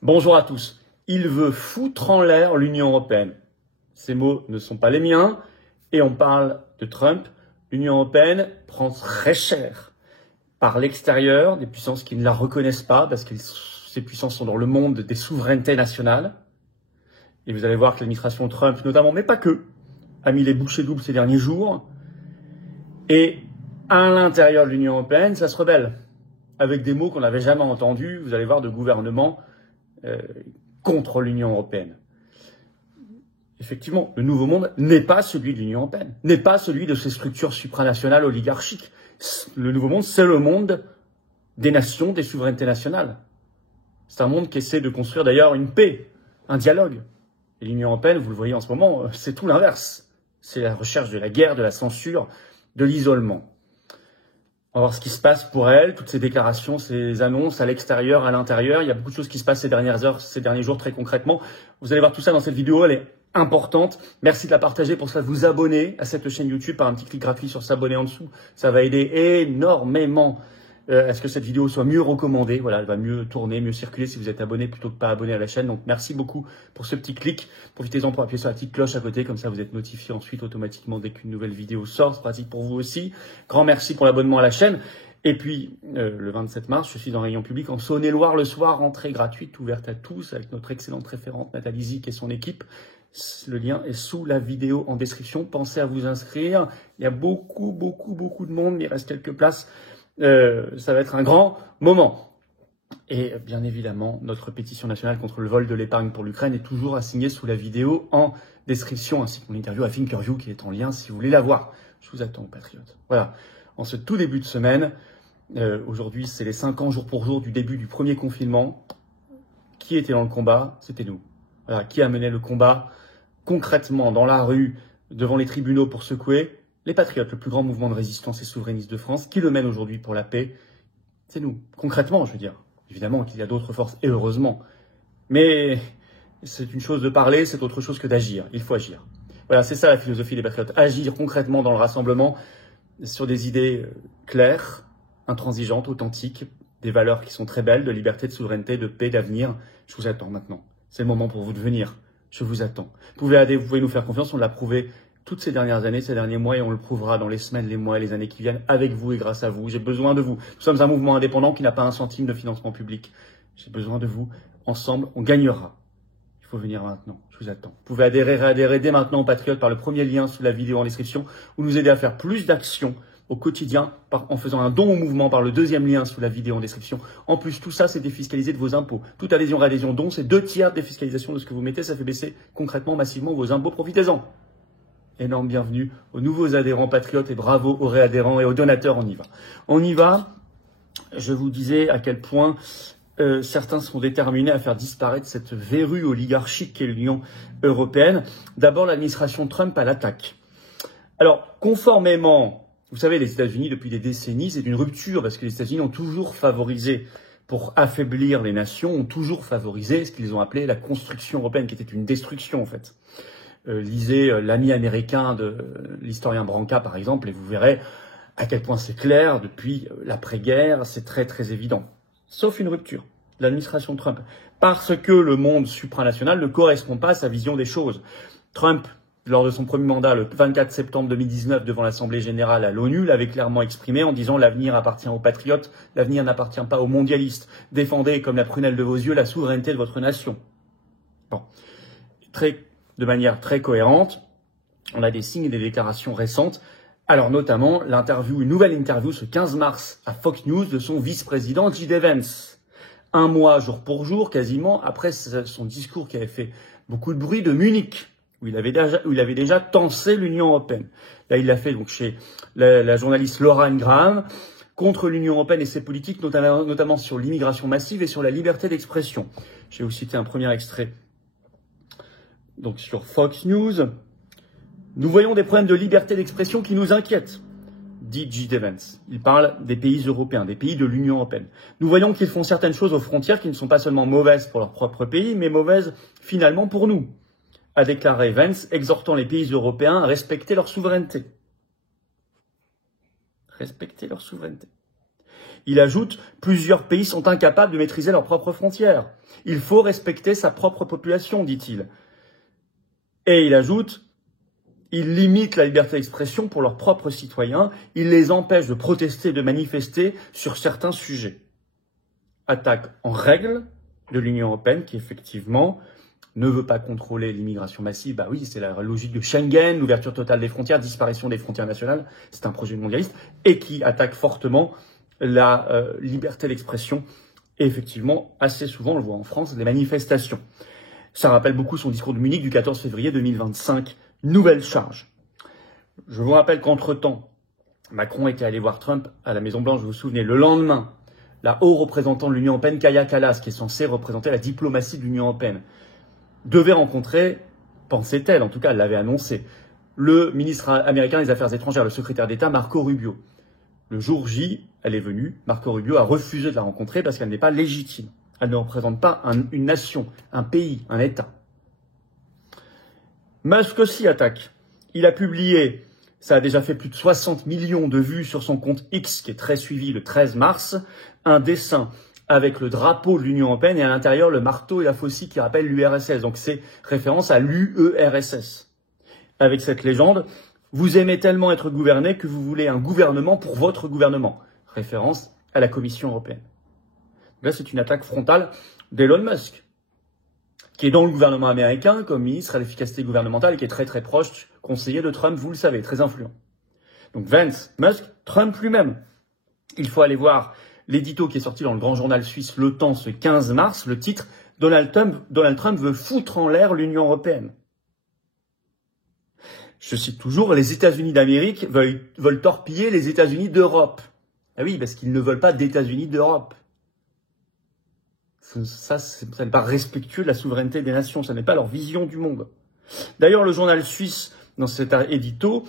Bonjour à tous. Il veut foutre en l'air l'Union européenne. Ces mots ne sont pas les miens. Et on parle de Trump. L'Union européenne prend très cher par l'extérieur, des puissances qui ne la reconnaissent pas, parce que ces puissances sont dans le monde des souverainetés nationales. Et vous allez voir que l'administration Trump, notamment, mais pas que, a mis les bouchées doubles ces derniers jours. Et à l'intérieur de l'Union européenne, ça se rebelle. Avec des mots qu'on n'avait jamais entendus, vous allez voir, de gouvernements contre l'Union européenne. Effectivement, le nouveau monde n'est pas celui de l'Union européenne, n'est pas celui de ces structures supranationales oligarchiques. Le nouveau monde, c'est le monde des nations, des souverainetés nationales. C'est un monde qui essaie de construire d'ailleurs une paix, un dialogue. Et l'Union européenne, vous le voyez en ce moment, c'est tout l'inverse. C'est la recherche de la guerre, de la censure, de l'isolement. On va voir ce qui se passe pour elle, toutes ces déclarations, ces annonces à l'extérieur, à l'intérieur. Il y a beaucoup de choses qui se passent ces dernières heures, ces derniers jours très concrètement. Vous allez voir tout ça dans cette vidéo, elle est importante. Merci de la partager, pour ça vous abonner à cette chaîne YouTube par un petit clic gratuit sur s'abonner en dessous. Ça va aider énormément à ce que cette vidéo soit mieux recommandée. Voilà, elle va mieux tourner, mieux circuler si vous êtes abonné plutôt que pas abonné à la chaîne. Donc merci beaucoup pour ce petit clic. Profitez-en pour appuyer sur la petite cloche à côté, comme ça vous êtes notifié ensuite automatiquement dès qu'une nouvelle vidéo sort. C'est pratique pour vous aussi. Grand merci pour l'abonnement à la chaîne. Et puis, le 27 mars, je suis en réunion publique en Saône-et-Loire le soir, entrée gratuite, ouverte à tous, avec notre excellente référente Nathalie Zic et son équipe. Le lien est sous la vidéo en description. Pensez à vous inscrire. Il y a beaucoup de monde, mais il reste quelques places. Ça va être un grand moment. Et bien évidemment, notre pétition nationale contre le vol de l'épargne pour l'Ukraine est toujours assignée sous la vidéo en description, ainsi que mon interview à Thinkerview qui est en lien si vous voulez la voir. Je vous attends, patriotes. Voilà. En ce tout début de semaine, aujourd'hui, c'est les 5 ans jour pour jour du début du premier confinement. Qui était dans le combat? C'était nous. Voilà. Qui a mené le combat concrètement dans la rue, devant les tribunaux pour secouer? Les Patriotes, le plus grand mouvement de résistance et souverainiste de France. Qui le mène aujourd'hui pour la paix? C'est nous. Concrètement, je veux dire. Évidemment qu'il y a d'autres forces, et heureusement. Mais c'est une chose de parler, c'est autre chose que d'agir. Il faut agir. Voilà, c'est ça la philosophie des Patriotes. Agir concrètement dans le rassemblement sur des idées claires, intransigeantes, authentiques, des valeurs qui sont très belles, de liberté, de souveraineté, de paix, d'avenir. Je vous attends maintenant. C'est le moment pour vous de venir. Je vous attends. Vous pouvez nous faire confiance, on l'a prouvé toutes ces dernières années, ces derniers mois, et on le prouvera dans les semaines, les mois et les années qui viennent, avec vous et grâce à vous. J'ai besoin de vous. Nous sommes un mouvement indépendant qui n'a pas un centime de financement public. J'ai besoin de vous. Ensemble, on gagnera. Il faut venir maintenant. Je vous attends. Vous pouvez adhérer dès maintenant aux Patriotes par le premier lien sous la vidéo en description, ou nous aider à faire plus d'actions au quotidien en faisant un don au mouvement par le deuxième lien sous la vidéo en description. En plus, tout ça, c'est défiscalisé de vos impôts. Toute adhésion, réadhésion, don, c'est 2/3 de défiscalisation de ce que vous mettez. Ça fait baisser concrètement, massivement vos impôts. Profitez-en. Énorme bienvenue aux nouveaux adhérents patriotes et bravo aux réadhérents et aux donateurs. On y va. On y va. Je vous disais à quel point certains sont déterminés à faire disparaître cette verrue oligarchique qu'est l'Union européenne. D'abord, l'administration Trump à l'attaque. Alors, conformément... Vous savez, les États-Unis, depuis des décennies, c'est une rupture parce que les États-Unis ont toujours favorisé, pour affaiblir les nations, ont toujours favorisé ce qu'ils ont appelé la construction européenne, qui était une destruction en fait. Lisez l'ami américain de l'historien Branca, par exemple, et vous verrez à quel point c'est clair depuis l'après-guerre, c'est très évident. Sauf une rupture, l'administration Trump, parce que le monde supranational ne correspond pas à sa vision des choses. Trump, lors de son premier mandat, le 24 septembre 2019, devant l'Assemblée générale à l'ONU, l'avait clairement exprimé en disant « L'avenir appartient aux patriotes, l'avenir n'appartient pas aux mondialistes. Défendez comme la prunelle de vos yeux la souveraineté de votre nation. » Bon, de manière très cohérente, on a des signes et des déclarations récentes. Alors notamment une nouvelle interview ce 15 mars à Fox News de son vice-président J.D. Vance. Un mois, jour pour jour, quasiment, après son discours qui avait fait beaucoup de bruit de Munich, où il avait déjà tensé l'Union européenne. Là, il l'a fait donc chez la journaliste Laura Ingraham, contre l'Union européenne et ses politiques, notamment sur l'immigration massive et sur la liberté d'expression. Je vais vous citer un premier extrait. Donc sur Fox News, nous voyons des problèmes de liberté d'expression qui nous inquiètent, dit J.D. Vance. Il parle des pays européens, des pays de l'Union européenne. Nous voyons qu'ils font certaines choses aux frontières qui ne sont pas seulement mauvaises pour leur propre pays, mais mauvaises finalement pour nous, a déclaré Vance, exhortant les pays européens à respecter leur souveraineté. Respecter leur souveraineté. Il ajoute, plusieurs pays sont incapables de maîtriser leurs propres frontières. Il faut respecter sa propre population, dit-il. Et il ajoute, il limite la liberté d'expression pour leurs propres citoyens, il les empêche de protester, de manifester sur certains sujets. Attaque en règle de l'Union européenne qui, effectivement, ne veut pas contrôler l'immigration massive. Bah oui, c'est la logique de Schengen, l'ouverture totale des frontières, disparition des frontières nationales. C'est un projet mondialiste et qui attaque fortement la liberté d'expression. Et effectivement, assez souvent, on le voit en France, les manifestations. Ça rappelle beaucoup son discours de Munich du 14 février 2025. Nouvelle charge. Je vous rappelle qu'entre-temps, Macron était allé voir Trump à la Maison-Blanche, vous vous souvenez, le lendemain, la haut représentante de l'Union européenne, Kaja Kallas, qui est censée représenter la diplomatie de l'Union européenne, devait rencontrer, pensait-elle, en tout cas elle l'avait annoncé, le ministre américain des Affaires étrangères, le secrétaire d'État Marco Rubio. Le jour J, elle est venue, Marco Rubio a refusé de la rencontrer parce qu'elle n'est pas légitime. Elle ne représente pas une nation, un pays, un État. Musk aussi attaque. Il a publié, ça a déjà fait plus de 60 millions de vues sur son compte X, qui est très suivi le 13 mars, un dessin avec le drapeau de l'Union européenne et à l'intérieur le marteau et la faucille qui rappellent l'URSS. Donc c'est référence à l'UERSS. Avec cette légende, vous aimez tellement être gouverné que vous voulez un gouvernement pour votre gouvernement. Référence à la Commission européenne. Là, c'est une attaque frontale d'Elon Musk, qui est dans le gouvernement américain comme ministre à l'efficacité gouvernementale et qui est très très proche conseiller de Trump, vous le savez, très influent. Donc Vance, Musk, Trump lui-même. Il faut aller voir l'édito qui est sorti dans le grand journal suisse Le Temps ce 15 mars, le titre « Donald Trump veut foutre en l'air l'Union européenne ». Je cite toujours, les États-Unis d'Amérique veulent torpiller les États-Unis d'Europe. Ah oui, parce qu'ils ne veulent pas d'États-Unis d'Europe. Ça n'est pas respectueux de la souveraineté des nations, ça n'est pas leur vision du monde. D'ailleurs, le journal suisse, dans cet édito,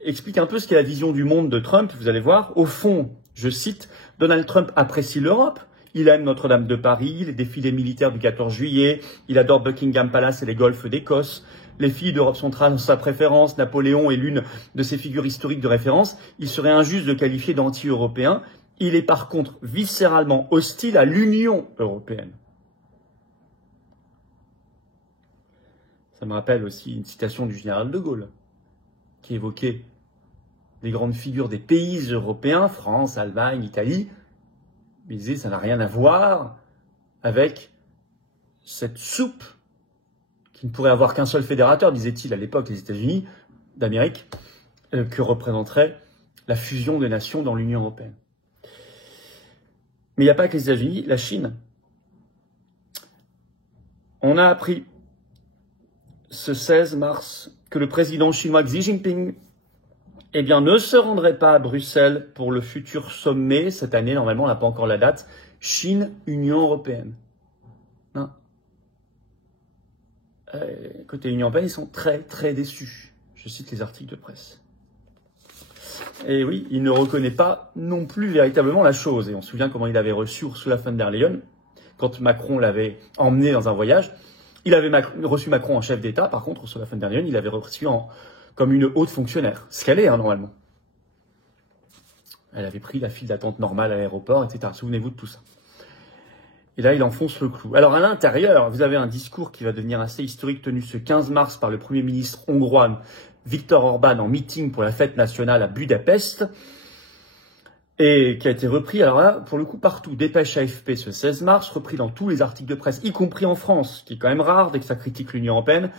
explique un peu ce qu'est la vision du monde de Trump, vous allez voir. Au fond, je cite, Donald Trump apprécie l'Europe. Il aime Notre-Dame de Paris, les défilés militaires du 14 juillet. Il adore Buckingham Palace et les golfs d'Écosse. Les filles d'Europe centrale sont sa préférence. Napoléon est l'une de ses figures historiques de référence. Il serait injuste de qualifier d'anti-européen. Il est par contre viscéralement hostile à l'Union européenne. Ça me rappelle aussi une citation du général de Gaulle, qui évoquait les grandes figures des pays européens, France, Allemagne, Italie, mais il disait ça n'a rien à voir avec cette soupe qui ne pourrait avoir qu'un seul fédérateur, disait-il à l'époque, les États-Unis d'Amérique, que représenterait la fusion des nations dans l'Union européenne. Mais il n'y a pas que les États-Unis, la Chine. On a appris ce 16 mars que le président chinois Xi Jinping ne se rendrait pas à Bruxelles pour le futur sommet cette année. Normalement, on n'a pas encore la date. Chine-Union européenne. Non. Côté Union européenne, ils sont très, très déçus. Je cite les articles de presse. Et oui, il ne reconnaît pas non plus véritablement la chose. Et on se souvient comment il avait reçu Ursula von der Leyen quand Macron l'avait emmené dans un voyage. Il avait reçu Macron en chef d'État. Par contre, Ursula von der Leyen, il l'avait reçu comme une haute fonctionnaire. Ce qu'elle est, normalement. Elle avait pris la file d'attente normale à l'aéroport, etc. Souvenez-vous de tout ça. Et là, il enfonce le clou. Alors, à l'intérieur, vous avez un discours qui va devenir assez historique tenu ce 15 mars par le Premier ministre hongrois Viktor Orban en meeting pour la fête nationale à Budapest et qui a été repris, alors là, pour le coup, partout. Dépêche AFP ce 16 mars, repris dans tous les articles de presse, y compris en France, qui est quand même rare dès que ça critique l'Union européenne.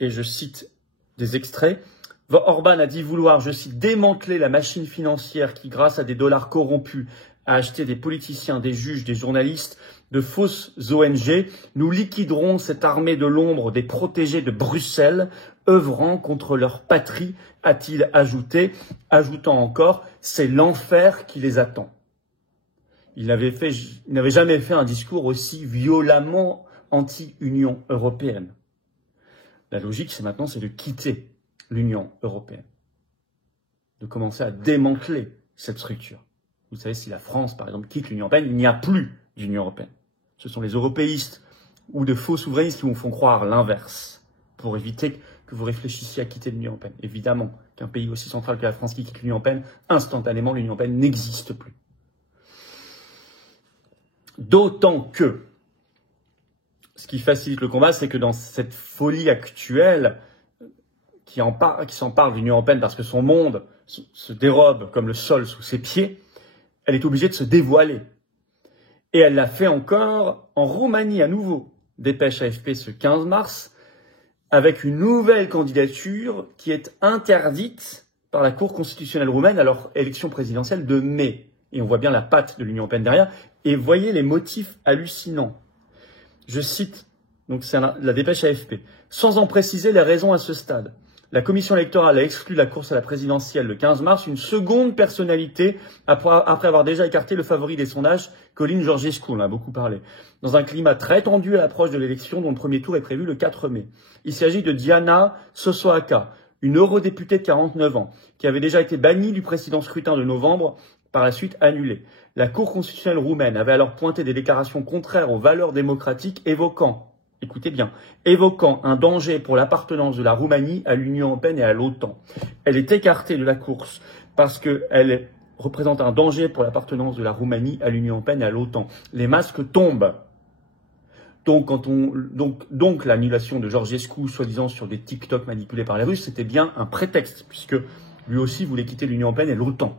Et je cite des extraits. Orban a dit vouloir, je cite, démanteler la machine financière qui, grâce à des dollars corrompus, a acheté des politiciens, des juges, des journalistes, de fausses ONG. Nous liquiderons cette armée de l'ombre des protégés de Bruxelles, œuvrant contre leur patrie, a-t-il ajouté, ajoutant encore, c'est l'enfer qui les attend. Il n'avait jamais fait un discours aussi violemment anti-Union européenne. La logique, c'est maintenant, c'est de quitter l'Union européenne, de commencer à démanteler cette structure. Vous savez, si la France, par exemple, quitte l'Union européenne, il n'y a plus d'Union européenne. Ce sont les européistes ou de faux souverainistes qui vous font croire l'inverse, pour éviter que vous réfléchissiez à quitter l'Union européenne. Évidemment qu'un pays aussi central que la France qui quitte l'Union européenne, instantanément, l'Union européenne n'existe plus. D'autant que, ce qui facilite le combat, c'est que dans cette folie actuelle qui s'empare de l'Union européenne parce que son monde se dérobe comme le sol sous ses pieds, elle est obligée de se dévoiler. Et elle l'a fait encore en Roumanie à nouveau. Dépêche AFP ce 15 mars, avec une nouvelle candidature qui est interdite par la Cour constitutionnelle roumaine à leur élection présidentielle de mai. Et on voit bien la patte de l'Union européenne derrière. Et voyez les motifs hallucinants. Je cite, donc c'est la dépêche AFP. Sans en préciser les raisons à ce stade, la commission électorale a exclu de la course à la présidentielle le 15 mars une seconde personnalité après avoir déjà écarté le favori des sondages, Călin Georgescu, on en a beaucoup parlé, dans un climat très tendu à l'approche de l'élection dont le premier tour est prévu le 4 mai. Il s'agit de Diana Sosoaca, une eurodéputée de 49 ans, qui avait déjà été bannie du précédent scrutin de novembre, par la suite annulée. La Cour constitutionnelle roumaine avait alors pointé des déclarations contraires aux valeurs démocratiques évoquant, écoutez bien, évoquant un danger pour l'appartenance de la Roumanie à l'Union européenne et à l'OTAN. Elle est écartée de la course parce qu'elle représente un danger pour l'appartenance de la Roumanie à l'Union européenne et à l'OTAN. Les masques tombent. Donc l'annulation de Georgescu, soi-disant sur des TikTok manipulés par les Russes, c'était bien un prétexte, puisque lui aussi voulait quitter l'Union européenne et l'OTAN.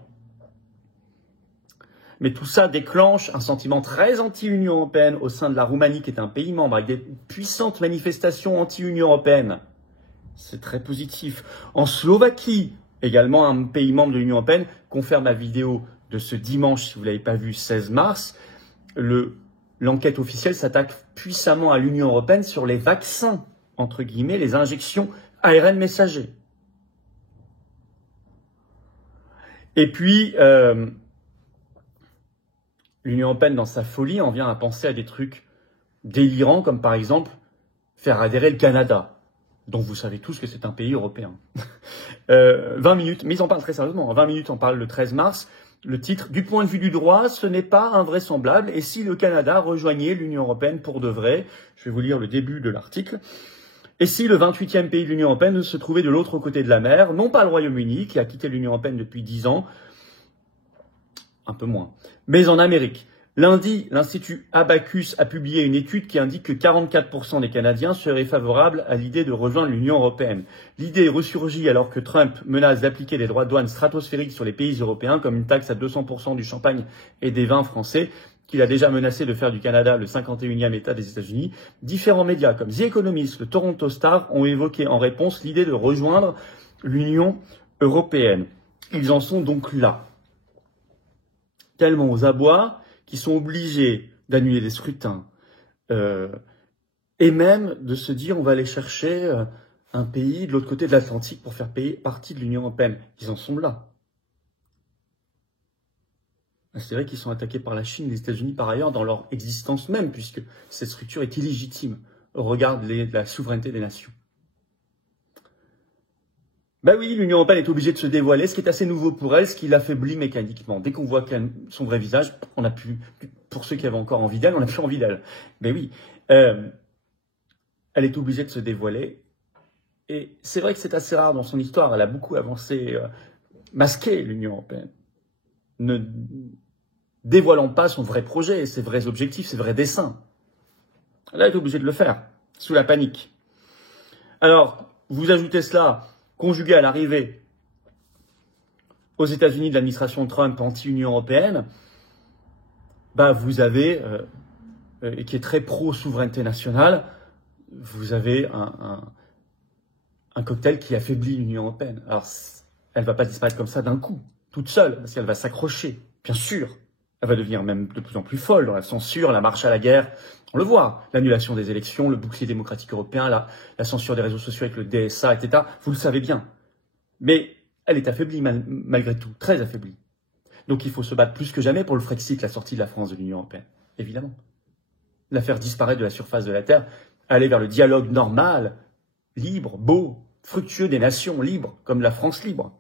Mais tout ça déclenche un sentiment très anti-Union européenne au sein de la Roumanie, qui est un pays membre, avec des puissantes manifestations anti-Union européenne. C'est très positif. En Slovaquie, également un pays membre de l'Union européenne, confirme la vidéo de ce dimanche, si vous ne l'avez pas vu, 16 mars, l'enquête officielle s'attaque puissamment à l'Union européenne sur les vaccins, entre guillemets, les injections ARN messager. Et puis, l'Union européenne, dans sa folie, en vient à penser à des trucs délirants, comme par exemple faire adhérer le Canada, dont vous savez tous que c'est un pays européen. 20 minutes, mais ils en parlent très sérieusement. 20 minutes, on parle le 13 mars. Le titre, du point de vue du droit, ce n'est pas invraisemblable. Et si le Canada rejoignait l'Union européenne pour de vrai? Je vais vous lire le début de l'article. Et si le 28e pays de l'Union européenne se trouvait de l'autre côté de la mer, non pas le Royaume-Uni, qui a quitté l'Union européenne depuis 10 ans, un peu moins, mais en Amérique. Lundi, l'Institut Abacus a publié une étude qui indique que 44% des Canadiens seraient favorables à l'idée de rejoindre l'Union européenne. L'idée ressurgit alors que Trump menace d'appliquer des droits de douane stratosphériques sur les pays européens, comme une taxe à 200% du champagne et des vins français, qu'il a déjà menacé de faire du Canada le 51e État des États-Unis. Différents médias comme The Economist, le Toronto Star ont évoqué en réponse l'idée de rejoindre l'Union européenne. Ils en sont donc là, tellement aux abois, qui sont obligés d'annuler les scrutins, et même de se dire on va aller chercher un pays de l'autre côté de l'Atlantique pour faire partie de l'Union européenne. Ils en sont là. C'est vrai qu'ils sont attaqués par la Chine et les États-Unis par ailleurs dans leur existence même, puisque cette structure est illégitime au regard de la souveraineté des nations. Ben oui, l'Union européenne est obligée de se dévoiler, ce qui est assez nouveau pour elle, ce qui l'affaiblit mécaniquement. Dès qu'on voit son vrai visage, on n'a plus, pour ceux qui avaient encore envie d'elle, on n'a plus envie d'elle. Ben oui, elle est obligée de se dévoiler. Et c'est vrai que c'est assez rare dans son histoire, elle a beaucoup avancé, masqué l'Union européenne, ne dévoilant pas son vrai projet, ses vrais objectifs, ses vrais desseins. Elle est obligée de le faire, sous la panique. Alors, vous ajoutez cela, conjugué à l'arrivée aux États-Unis de l'administration Trump anti-Union européenne, bah vous avez, et qui est très pro-souveraineté nationale, vous avez un cocktail qui affaiblit l'Union européenne. Alors, elle ne va pas disparaître comme ça d'un coup, toute seule, parce qu'elle va s'accrocher, bien sûr. Elle va devenir même de plus en plus folle dans la censure, la marche à la guerre. On le voit, l'annulation des élections, le bouclier démocratique européen, la censure des réseaux sociaux avec le DSA, etc. Vous le savez bien. Mais elle est affaiblie malgré tout, très affaiblie. Donc il faut se battre plus que jamais pour le Frexit, la sortie de la France de l'Union européenne, évidemment. La faire disparaître de la surface de la Terre, aller vers le dialogue normal, libre, beau, fructueux des nations libres, comme la France libre.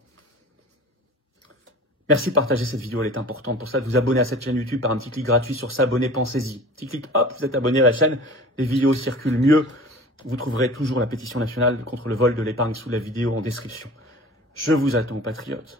Merci de partager cette vidéo, elle est importante. Pour ça, de vous abonner à cette chaîne YouTube par un petit clic gratuit sur s'abonner, pensez-y. Petit clic, hop, vous êtes abonné à la chaîne, les vidéos circulent mieux. Vous trouverez toujours la pétition nationale contre le vol de l'épargne sous la vidéo en description. Je vous attends, patriotes.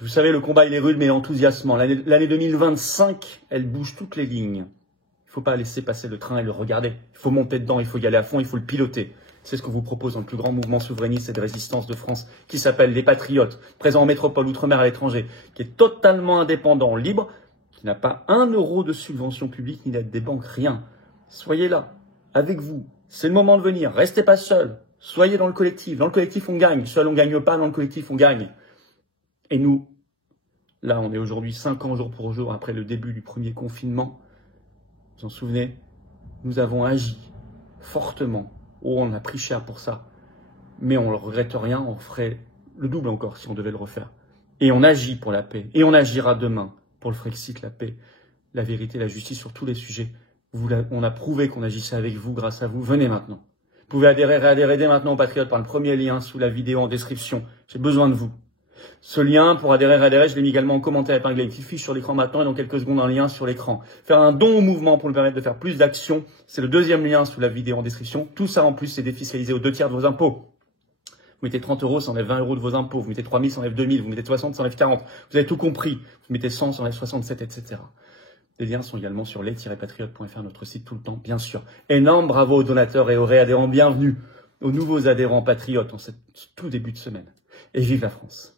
Vous savez, le combat, il est rude, mais enthousiasmant. L'année 2025, elle bouge toutes les lignes. Il ne faut pas laisser passer le train et le regarder. Il faut monter dedans, il faut y aller à fond, il faut le piloter. C'est ce que vous propose dans le plus grand mouvement souverainiste et de résistance de France, qui s'appelle les Patriotes, présent en métropole, outre-mer, à l'étranger, qui est totalement indépendant, libre, qui n'a pas 1 euro de subvention publique, ni d'aide des banques, rien. Soyez là, avec vous. C'est le moment de venir. Restez pas seul. Soyez dans le collectif. Dans le collectif, on gagne. Seul, on gagne pas. Dans le collectif, on gagne. Et nous, là, on est aujourd'hui 5 ans jour pour jour après le début du premier confinement. Vous en souvenez? Nous avons agi fortement. Oh, on a pris cher pour ça. Mais on ne regrette rien, on ferait le double encore si on devait le refaire. Et on agit pour la paix. Et on agira demain pour le Frexit, la paix, la vérité, la justice sur tous les sujets. On a prouvé qu'on agissait avec vous, grâce à vous. Venez maintenant. Vous pouvez réadhérer dès maintenant aux Patriotes par le premier lien sous la vidéo en description. J'ai besoin de vous. Ce lien pour adhérer, je l'ai mis également en commentaire épinglé. Une petite fiche sur l'écran maintenant et dans quelques secondes un lien sur l'écran. Faire un don au mouvement pour nous permettre de faire plus d'actions. C'est le deuxième lien sous la vidéo en description. Tout ça en plus, c'est défiscalisé aux 2/3 de vos impôts. Vous mettez 30 euros, ça enlève 20 euros de vos impôts. Vous mettez 3 000, ça enlève 2 000. Vous mettez 60, ça enlève 40. Vous avez tout compris. Vous mettez 100, ça enlève 67, etc. Les liens sont également sur les-patriotes.fr, notre site tout le temps, bien sûr. Énorme bravo aux donateurs et aux réadhérents. Bienvenue aux nouveaux adhérents patriotes en ce tout début de semaine. Et vive la France!